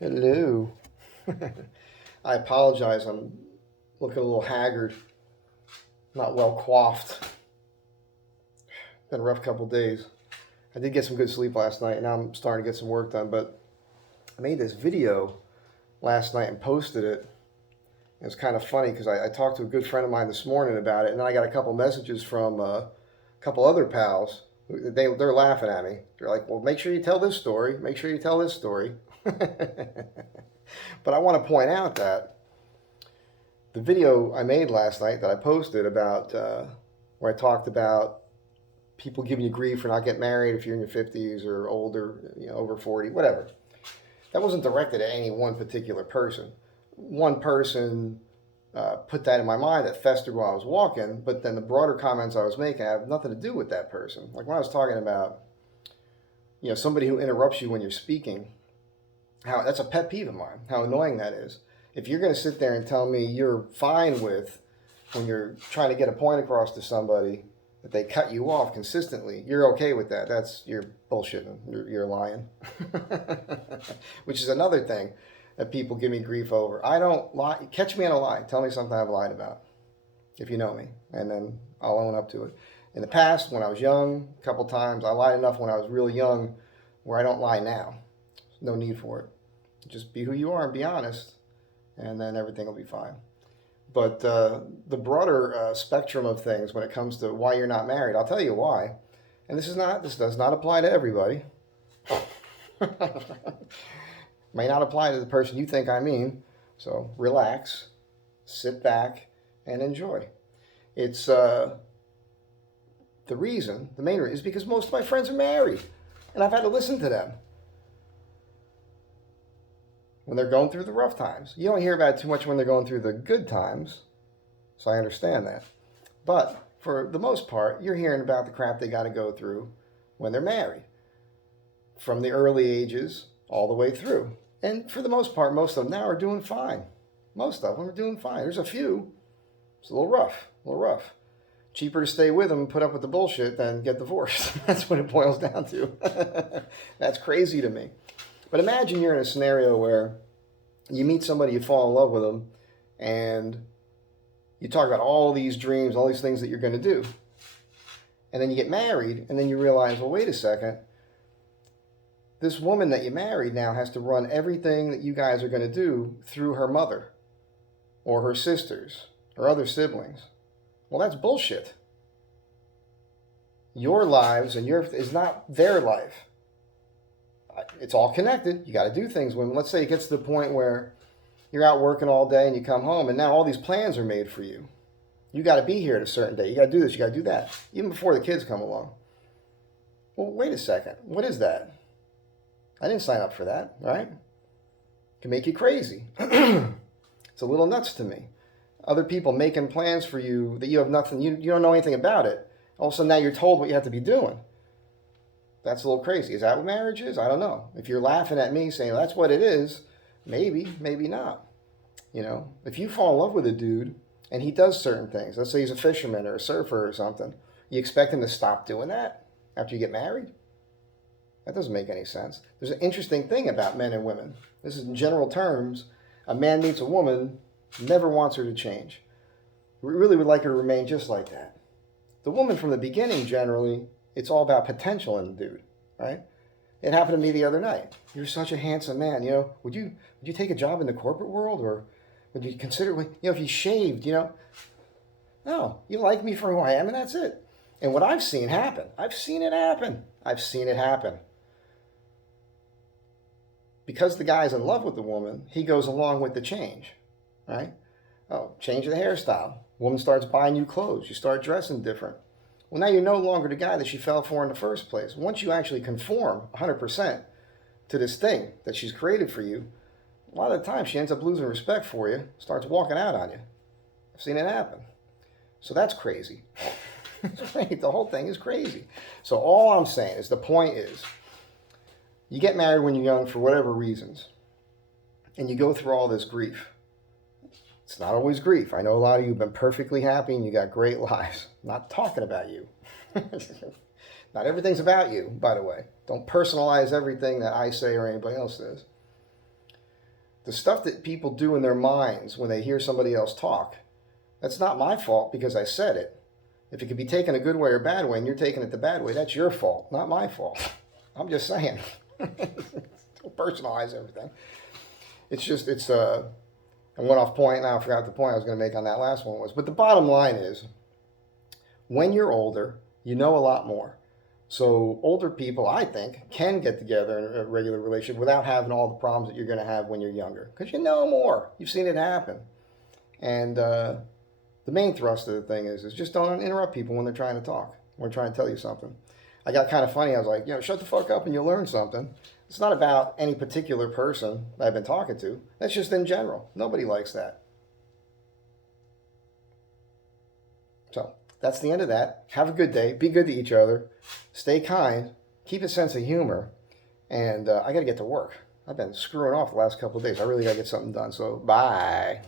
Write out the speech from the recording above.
Hello. I apologize. I'm looking a little haggard, not well coiffed. Been a rough couple days. I did get some good sleep last night, and now I'm starting to get some work done. But I made this video last night and posted it. It was kind of funny because I talked to a good friend of mine this morning about it, and then I got a couple messages from a couple other pals. They're laughing at me. They're like, "Well, make sure you tell this story. Make sure you tell this story." But I want to point out that the video I made last night that I posted about where I talked about people giving you grief for not getting married if you're in your 50s or older, over 40, whatever. That wasn't directed at any one particular person. One person put that in my mind that festered while I was walking, but then the broader comments I was making have nothing to do with that person. Like when I was talking about, somebody who interrupts you when you're speaking, how that's a pet peeve of mine, how annoying that is. If you're going to sit there and tell me you're fine with when you're trying to get a point across to somebody that they cut you off consistently, you're okay with that. You're bullshitting. You're lying. Which is another thing that people give me grief over. I don't lie. Catch me in a lie. Tell me something I've lied about, if you know me, and then I'll own up to it. In the past, when I was young, a couple times, I lied enough when I was really young where I don't lie now. No need for it. Just be who you are and be honest, and then everything will be fine. But the broader spectrum of things when it comes to why you're not married, I'll tell you why. And this does not apply to everybody. May not apply to the person you think I mean. So relax, sit back, and enjoy. It's the main reason is because most of my friends are married, and I've had to listen to them when they're going through the rough times. You don't hear about it too much when they're going through the good times, so I understand that. But for the most part, you're hearing about the crap they got to go through when they're married, from the early ages all the way through. And for the most part, most of them now are doing fine. Most of them are doing fine. There's a few. It's a little rough. Cheaper to stay with them and put up with the bullshit than get divorced. That's what it boils down to. That's crazy to me. But imagine you're in a scenario where you meet somebody, you fall in love with them, and you talk about all these dreams, all these things that you're going to do. And then you get married, and then you realize, well, wait a second. This woman that you married now has to run everything that you guys are going to do through her mother or her sisters or other siblings. Well, that's bullshit. Your lives is not their life. It's all connected. You got to do things. When let's say it gets to the point where you're out working all day and you come home and now all these plans are made for you. You got to be here at a certain day. You got to do this. You got to do that. Even before the kids come along. Well, wait a second. What is that? I didn't sign up for that, right? It can make you crazy. It's a little nuts to me. Other people making plans for you that you have nothing, you don't know anything about it. All of a sudden now you're told what you have to be doing. That's a little crazy. Is that what marriage is? I don't know. If you're laughing at me saying that's what it is, maybe not. If you fall in love with a dude and he does certain things, let's say he's a fisherman or a surfer or something, you expect him to stop doing that after you get married? That doesn't make any sense. There's an interesting thing about men and women. This is in general terms. A man meets a woman, never wants her to change. Really would like her to remain just like that. The woman from the beginning, generally, it's all about potential in the dude, right? It happened to me the other night. You're such a handsome man. Would you take a job in the corporate world, or would you consider, if you shaved, No, you like me for who I am, and that's it. And what I've seen happen, I've seen it happen. Because the guy's in love with the woman, he goes along with the change, right? Oh, change the hairstyle. Woman starts buying you clothes. You start dressing different. Well, now you're no longer the guy that she fell for in the first place. Once you actually conform 100% to this thing that she's created for you, a lot of the time she ends up losing respect for you, starts walking out on you. I've seen it happen. So that's crazy. The whole thing is crazy. So all I'm saying is the point is, you get married when you're young for whatever reasons, and you go through all this grief. It's not always grief. I know a lot of you have been perfectly happy and you got great lives. I'm not talking about you. Not everything's about you, by the way. Don't personalize everything that I say or anybody else says. The stuff that people do in their minds when they hear somebody else talk, that's not my fault because I said it. If it could be taken a good way or bad way and you're taking it the bad way, that's your fault, not my fault. I'm just saying. Don't personalize everything. I went off point, now I forgot the point I was going to make on that last one was. But the bottom line is, when you're older, you know a lot more. So older people, I think, can get together in a regular relationship without having all the problems that you're going to have when you're younger. Because you know more. You've seen it happen. And the main thrust of the thing is just don't interrupt people when they're trying to talk, when they're trying to tell you something. I got kind of funny. I was like, shut the fuck up and you'll learn something. It's not about any particular person that I've been talking to. That's just in general. Nobody likes that. So that's the end of that. Have a good day. Be good to each other. Stay kind. Keep a sense of humor. And I got to get to work. I've been screwing off the last couple of days. I really got to get something done. So bye.